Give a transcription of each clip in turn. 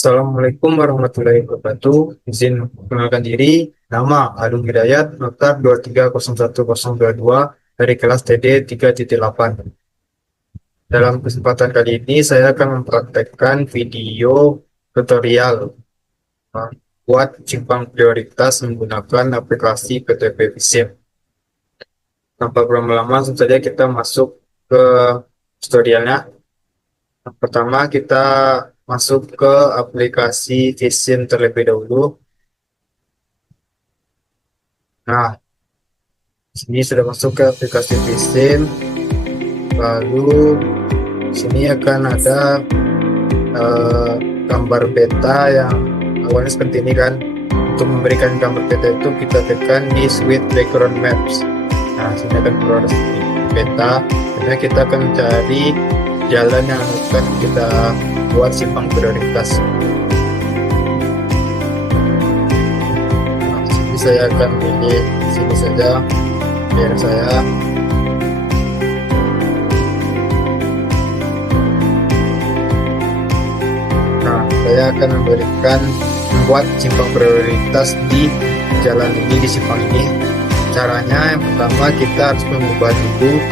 Assalamualaikum warahmatullahi wabarakatuh. Izin memperkenalkan diri. Nama Alung Hidayat, Notar 2301022 dari kelas TD 3.8. Dalam kesempatan kali ini saya akan mempraktekkan video tutorial buat simpang prioritas menggunakan aplikasi PTP Visim. Tanpa berlama-lama, langsung saja kita masuk ke tutorialnya. Yang pertama kita masuk ke aplikasi Visim terlebih dahulu. Nah, sini sudah masuk ke aplikasi Visim. Lalu sini akan ada gambar peta yang awalnya seperti ini kan. Untuk memberikan gambar peta itu kita tekan di switch background maps. Nah, sini akan keluar peta. Kemudian kita akan mencari jalan yang akan kita buat simpang prioritas. Nah, sini saya akan pilih sini saja biar saya. Nah, saya akan membuat simpang prioritas di jalan ini, di simpang ini. Caranya yang pertama kita harus mengubah dulu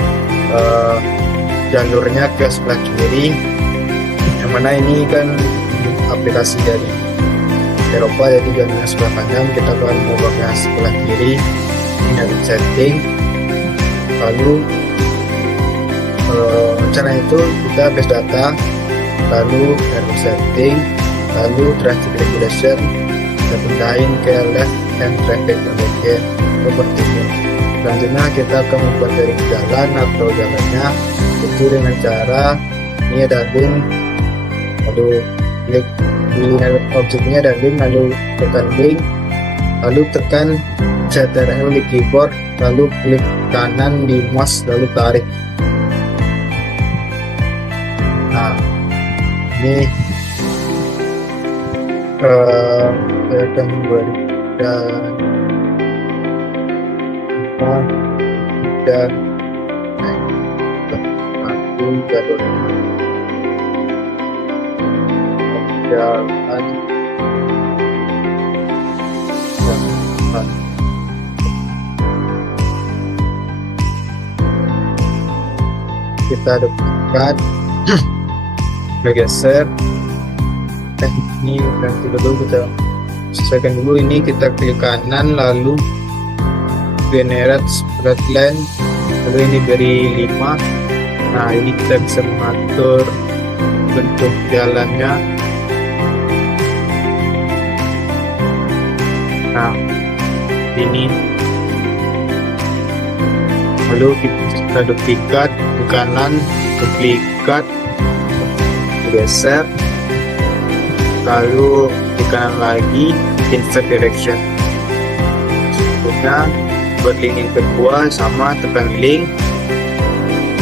jalurnya ke sebelah kiri, yang mana ini kan aplikasi dari Eropa, jadi jalurnya sebelah kanan. Kita akan mengubahnya sebelah kiri. Ini ada setting, lalu cara itu kita paste data, lalu error setting, lalu traffic regulation, kita pindahin ke left hand traffic regulation seperti ini. Selanjutnya kita akan membuat dari jalan atau jalannya itu dengan cara ini ada link, lalu klik di objeknya ada link, lalu tekan link, lalu tekan Ctrl di keyboard, lalu klik kanan di mouse, lalu tarik. Nah, ini saya akan memberikan dan aku jalur jalan kita dekat bergeser. Ini nanti dulu kita sesuaikan dulu. Ini kita klik kanan, lalu generate spread line, lalu ini beri 5. Nah, ini kita bisa mengatur bentuk jalannya. Nah, ini lalu kita duplikat ke kanan, duplikat, geser, lalu di kanan lagi insert direction. Selanjutnya buat link yang kedua sama, tekan link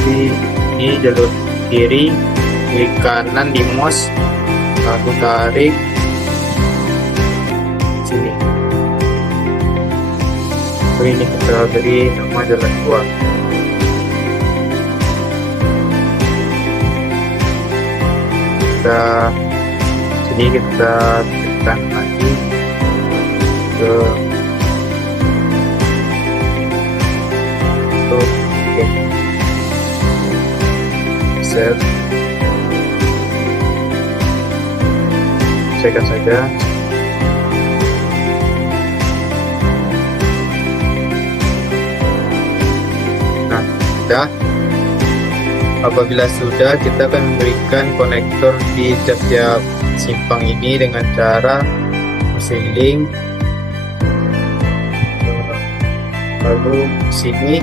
di jalur kiri, klik kanan di mouse, lalu tarik sini. Ini kita beri nama jalan 2. Sini kita tekan lagi ke set, sekan saja. Nah, sudah. Apabila sudah, kita akan memberikan konektor di setiap simpang ini dengan cara mesin link. Lalu sini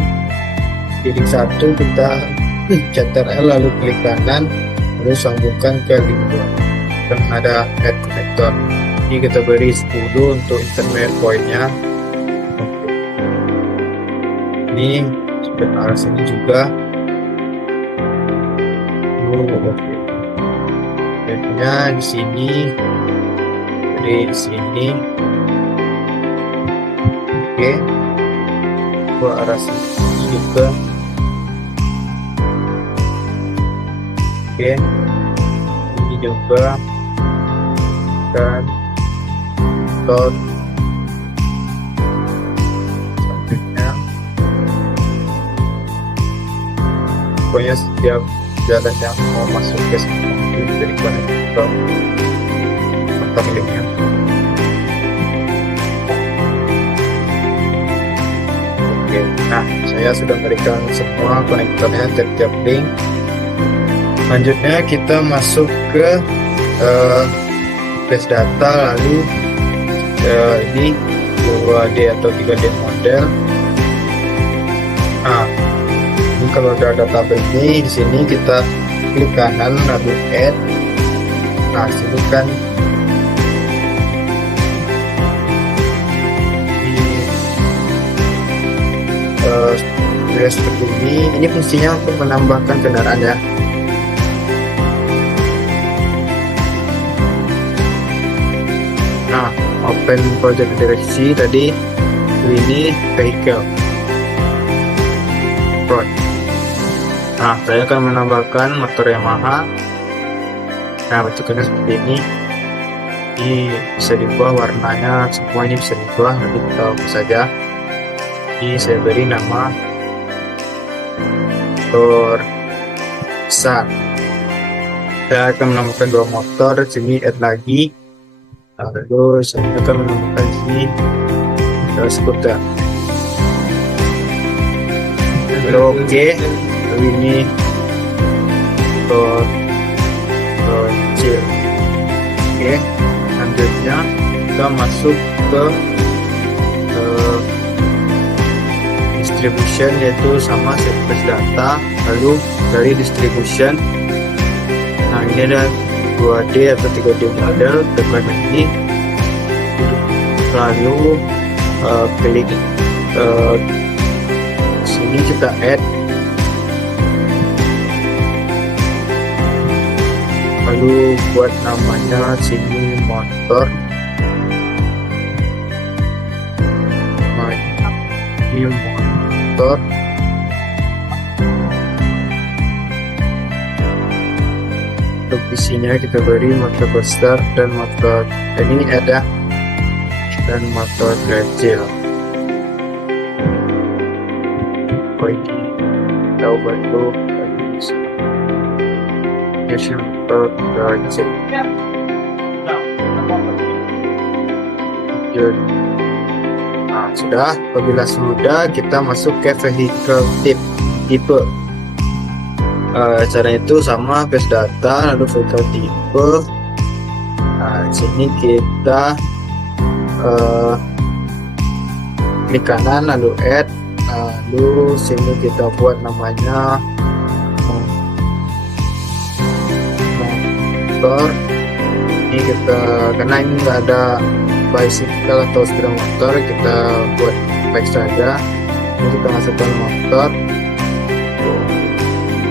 pilih satu, kita Ctrl lalu klik kanan, lalu sambungkan ke link 2 dan ada add connector. Ini kita beri 10 untuk internet pointnya. Ini sudah arah sini juga. Bednya di sini, di sini. Oke, ke arah sini juga. Oke, ini juga dan motor selanjutnya. Pokoknya setiap jalan yang mau masuk ke sini itu dari konektor motor linknya. Oke, nah saya sudah berikan semua konektornya tiap-tiap link. Selanjutnya kita masuk ke base data, lalu ini 2D atau 3D model. Nah, ini kalau udah ada tabel ini, di sini kita klik kanan lalu add. Nah, sini kan seperti ini fungsinya untuk menambahkan kendaraan ya. Nah, open project direksi tadi ini vehicle right. Nah, saya akan menambahkan motor Yamaha. Nah, bentuknya seperti ini. Ini bisa diubah warnanya, semua ini bisa diubah. Nanti kita ubah saja. Ini saya beri nama motor besar. Saya akan menambahkan 2 motor. Sini add lagi. Lalu saya akan menambahkan sini skuter. Oke, lalu ini motor kecil. Oke, selanjutnya kita masuk ke distribution, yaitu sama sequence data. Lalu dari distribution, nah ini ada 2D atau 3D model, tekan ini, lalu klik sini kita add, lalu buat namanya sini motor, ini motor. Untuk isinya kita beri motor besar dan motor ini ada, dan motor kecil. Oh, ini kita ubah dulu motor kecil. Nah, sudah. Apabila sudah, kita masuk ke vehicle tipe. Cara itu sama, base data lalu vehicle tipe. Nah, sini kita klik kanan lalu add, lalu sini kita buat namanya motor. Ini kita, karena ini nggak ada bicycle atau sepeda motor, kita buat bike saja. Ini kita masukkan motor.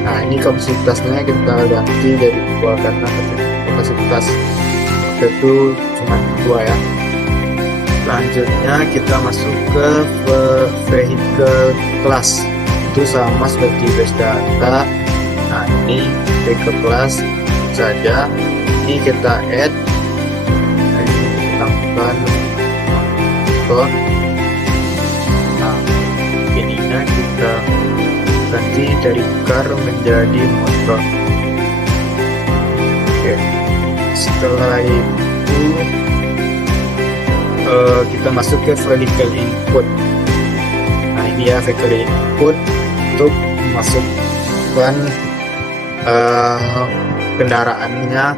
Nah, ini kapasitasnya kita ganti dari 2 karena kapasitas itu cuma 2 ya. Selanjutnya kita masuk ke vehicle class, itu sama seperti base data. Nah, ini vehicle class saja. Ini kita add, ini tambahkan motor. Nah, ininya kita ganti dari car menjadi motor. Oke, setelah itu kita masuk ke vehicle input. Nah, ini ya vehicle input untuk memasukkan kendaraannya,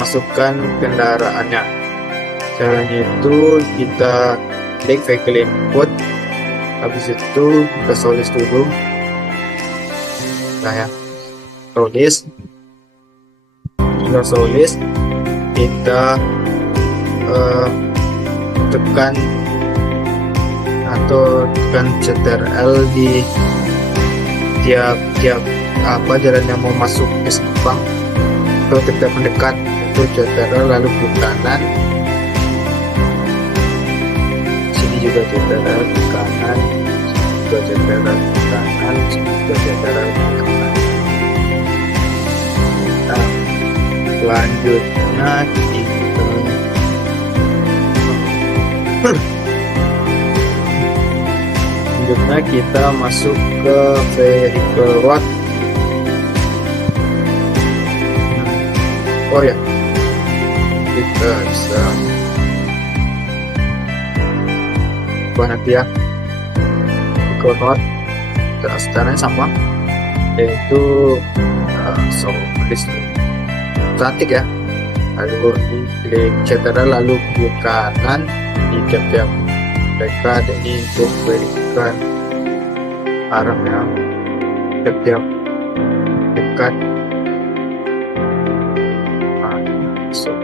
masukkan kendaraannya. Caranya itu kita klik vehicle input, habis itu kita solis dulu. Nah ya, solis. Sudah solis, kita tekan atau tekan CTRL di tiap jalan yang mau masuk ke simpang atau kita mendekat, itu CTRL lalu ke kanan. Sini juga CTRL ke kanan, sini juga CTRL ke kanan, sini juga CTRL ke kanan. selanjutnya kita masuk ke vehicle road. Oh ya, kita bisa nanti ya vehicle road standarnya sama, yaitu statik ya. Lalu klik cetera, lalu ke kanan di tiap dekat ini untuk berikan arahnya tiap dekat. Masuk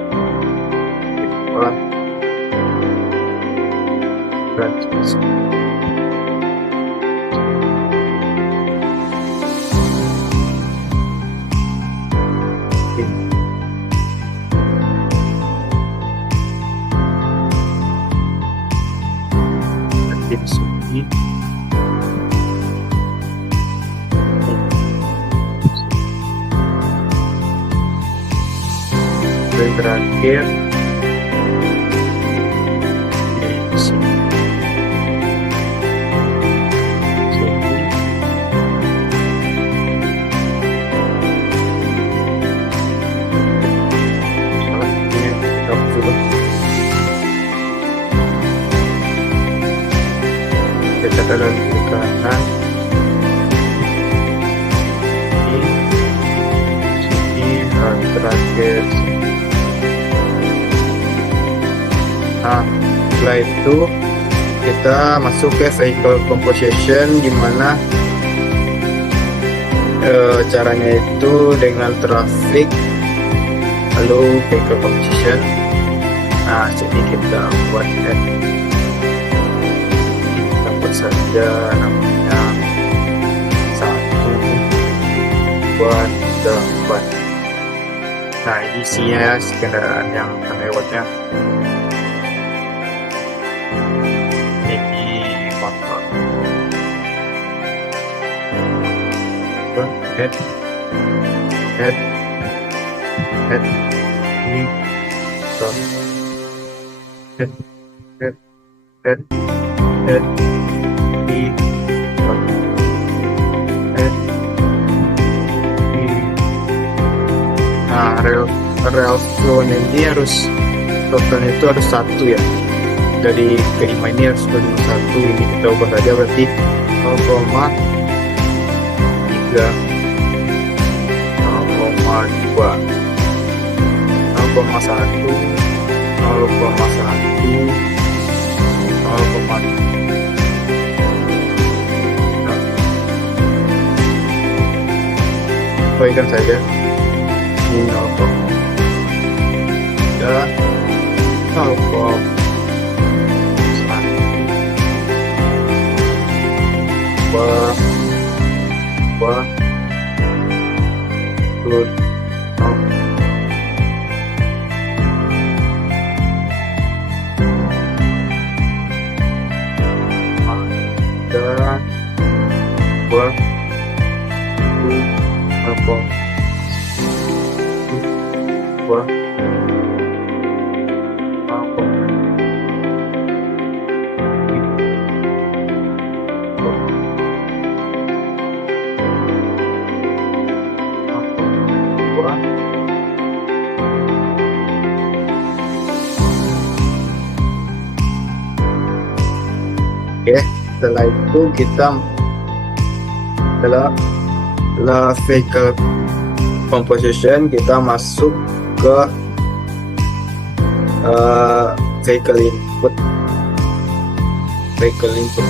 terakhir di sini. Kita dalam kiri kanan ini terakhir. Nah, setelah itu kita masuk ke vehicle composition, dimana caranya itu dengan traffic lalu vehicle composition. Nah, jadi kita buat saja namanya 128. Nah, ini isinya kendaraan yang akan lewatnya. Head ini stop, head di stop, head di. Nah, rel flow-nya ini harus totalnya itu harus 1 ya. Dari kelima ini harus berdua 1. Ini kita ubah saja berarti 0,3 0,2 0,1 Baikkan saja ini Oke, setelah itu kita setelah vehicle composition kita masuk ke vehicle input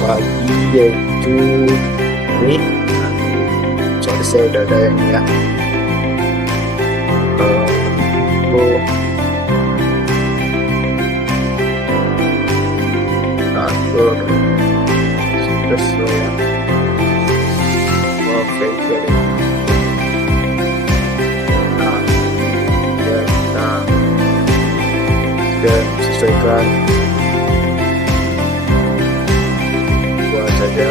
lagi, yaitu ini. Soalnya saya udah ada yang ya atur sesuai ya. Vehicle dan sesuaikan buat saja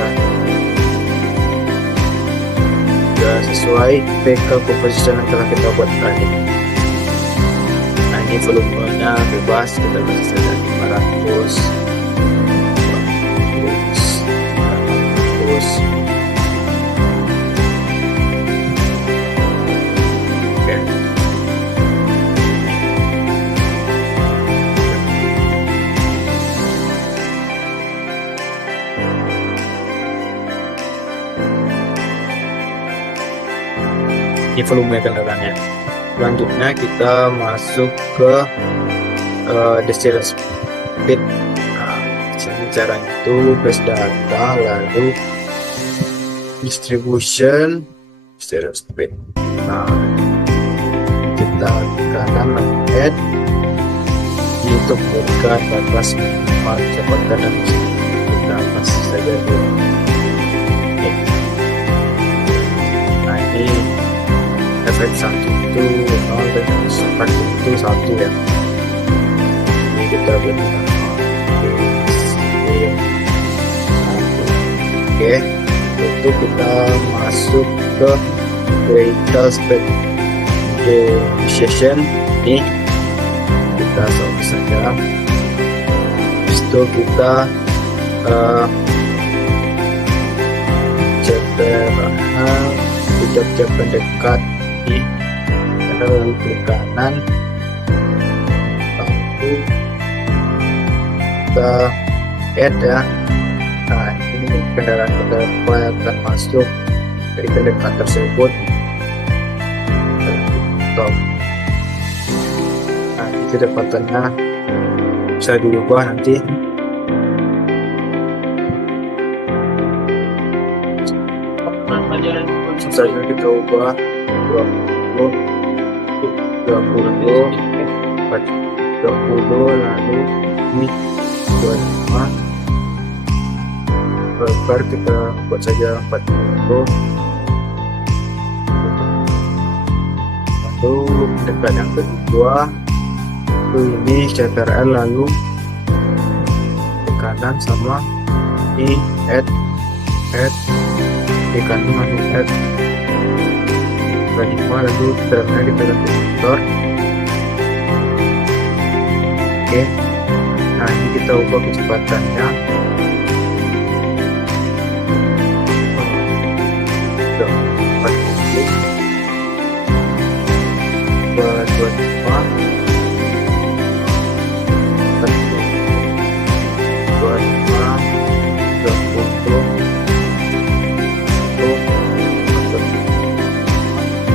sudah sesuai vehicle composition yang telah kita buat tadi. Ini volumenya bebas, kita bisa saja 500, 200, 300. Oke. Ini volume kendaraannya. Selanjutnya kita masuk ke decimal speed. Nah, caranya itu base data, lalu distribution, decimal speed. Nah, kita kanan add untuk berikan batas minimal kecepatan dan kita kasih saja dulu. Oke. Nah, ini efek 1 itu 0 dan efek itu 1 ya. Ini kita berikan 1. Oke, itu kita masuk ke vehicle speed differentiation. Ini kita solve saja. Habis itu kita jam pendekat di lalu klik kanan, lalu kita add ya. Nah, ini kendaraan-kendaraan yang akan masuk dari pendekat tersebut. Nah, ini kecepatannya bisa diubah nanti. Langsung saja kita ubah 20, 20, 20, lalu ini 25. Lebar kita buat saja 40. Lalu dekat yang kedua ini CTRL, lalu ke kanan sama di add di kanan lalu add 25, lalu terangnya kita ganti motor. Oke, nah ini kita ubah kecepatannya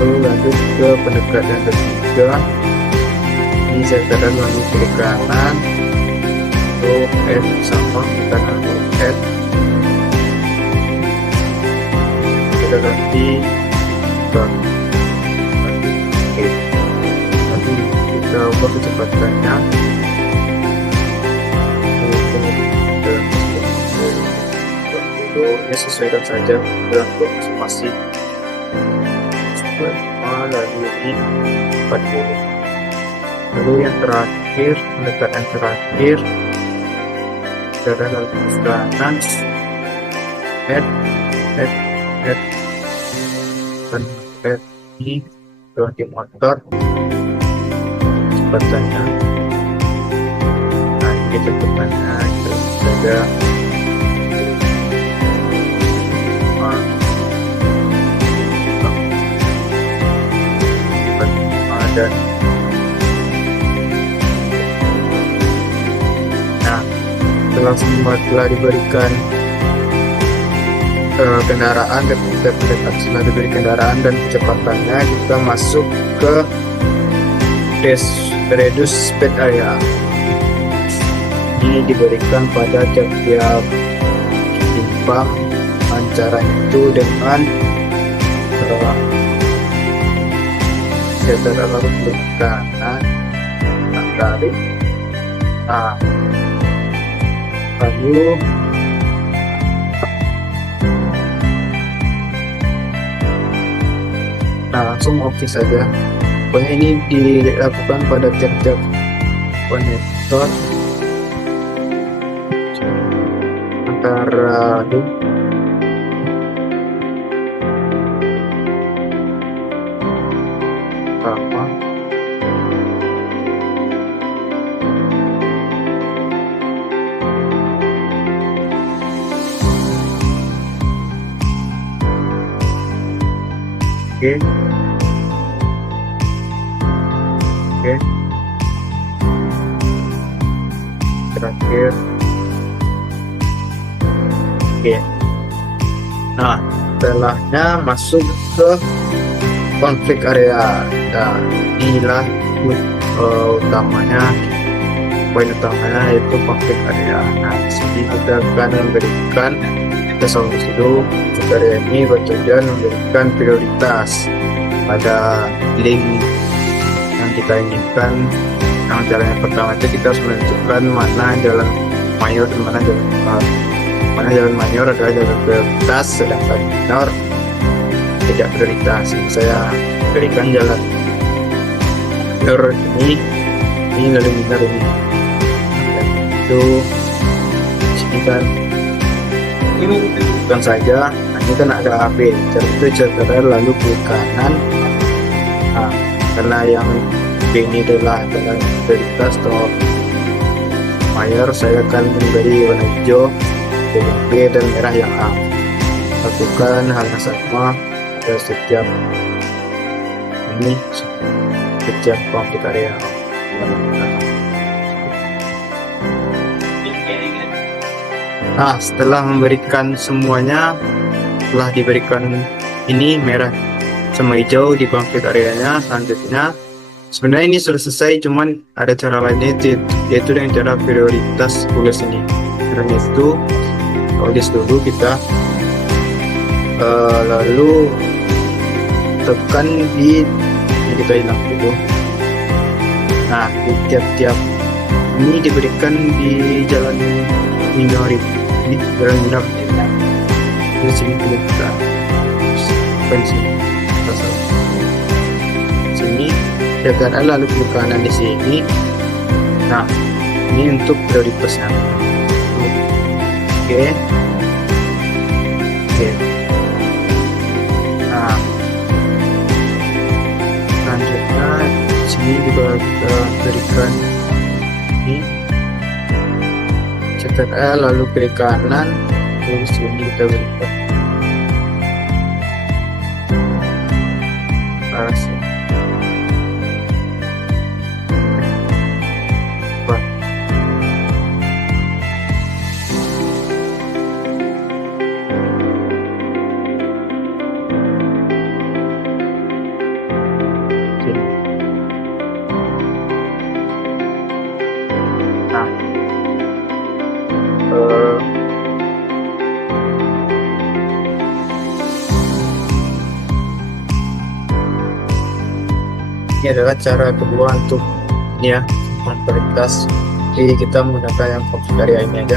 25, lanjut ke pendekatan ketiga. Ini saya tekan lalu klik kanan, untuk add sama kanan add, kita ganti ke oke. Nanti kita ubah kecepatannya ya, sesuaikan saja dengan masih lalu ini 40. Lalu yang terakhir, pendekatan terakhir cara lalu ke kanan add ini ganti motor kecepatannya. Nah, ini kecepatannya saja dan nah, setelah diberikan kendaraan dan sudah diberi kendaraan dan kecepatannya, kita masuk ke reduce speed area. Ini diberikan pada tiap timpang antara itu dengan kita lalu klik kanan, tarik, lalu langsung oke saja. Pokoknya ini dilakukan pada tiap-tiap konektor antara sama Oke, oke, terakhir. Oke. Nah, setelahnya masuk ke konflik area. Nah, inilah utamanya, poin utamanya yaitu konflik area. Nah, di sini kita akan memberikan, kita solusi dulu. Konflik area ini bertujuan memberikan prioritas pada link yang kita inginkan. Yang jalan yang pertama itu kita harus menentukan mana jalan mayor dan mana jalan minor. Mana jalan mayor adalah jalan prioritas, sedangkan minor tidak prioritas. Saya berikan jalan minor ini lalu minor ini. Itu sini kan ini bukan saja, ini kan ada AB, jadi itu cedera lalu ke kanan. Nah, karena yang B ini adalah jalan prioritas atau mayor, saya akan memberi warna hijau dengan B dan merah yang A. Lakukan hal yang sama pada setiap ini, setiap konflik area. Nah, setelah memberikan semuanya, setelah diberikan ini merah sama hijau di konflik areanya, selanjutnya sebenarnya ini sudah selesai, cuman ada cara lainnya, yaitu dengan cara prioritas tugas ini. Caranya itu tulis dulu kita, lalu tekan di ini, kita hilang dulu. Nah, di tiap-tiap ini diberikan di jalan minor, ini jalan minor. Di sini kita tekan sini, tekan lalu klik kanan di sini. Nah, ini untuk prioritasnya. Oke. Nah, selanjutnya sini juga kita berikan ini, cetak L lalu klik kanan, terus sini kita berikan ini adalah cara kedua untuk ini ya, prioritas. Jadi kita menggunakan yang konflik area ini aja.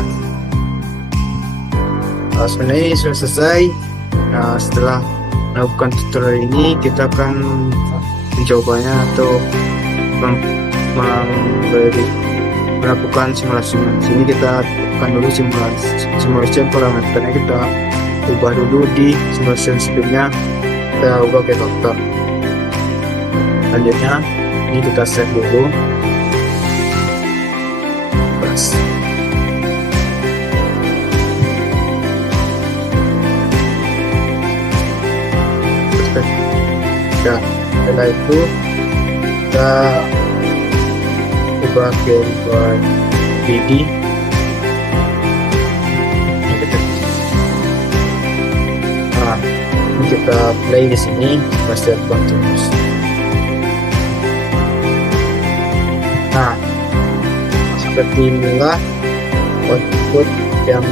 Sebenarnya ini sudah selesai. Nah, setelah melakukan tutorial ini, kita akan mencobanya atau melakukan simulasi. Sini kita tekan dulu simulasi parameternya, kita ubah dulu di simulasi sebelumnya, kita ubah ke dokter. Selanjutnya ini kita save dulu. Nah, setelah itu kita ubah ke BD. Nah, ini kita play di sini, masih continuous. Nah, seperti inilah output yang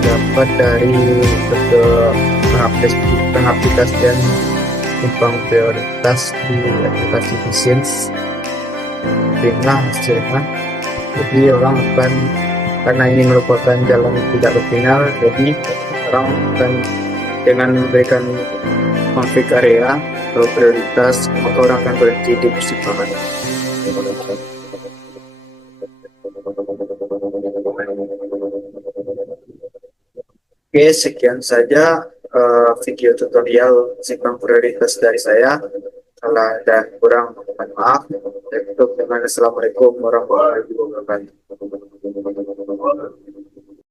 dapat dari pengaplikasian timbang prioritas di aplikasi Visions. Inilah hasilnya. Jadi orang akan, karena ini merupakan jalan tidak berpindah, jadi orang akan dengan memberikan konflik area atau prioritas, maka orang akan berhenti di persimpangan. Oke, sekian saja video tutorial simpang prioritas dari saya. Kalau ada kurang, mohon maaf. Assalamualaikum warahmatullahi wabarakatuh.